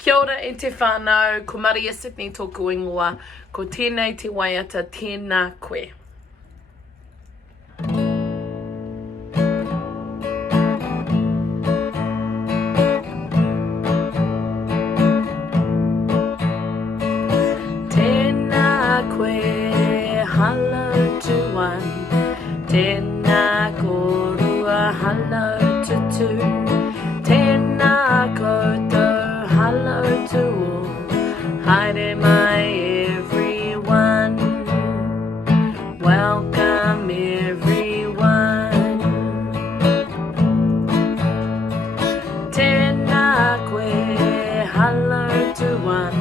Kia ora e te whānau, ko Maria Sydney tōku ingoa, ko tēnei te waiata, tēnā koe. Tēnā koe, hello to one, tēnā korua, hello to two, tēnā koutou, hello to all, haere mai everyone, welcome everyone. Tēnā koe, hello to one,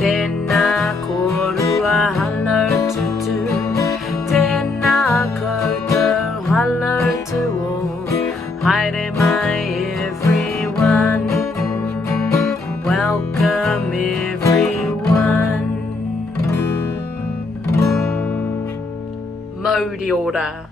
tēnā korua, hello to two, tēnā koutou, hello to all, haere mai everyone, welcome everyone. Mauri ora.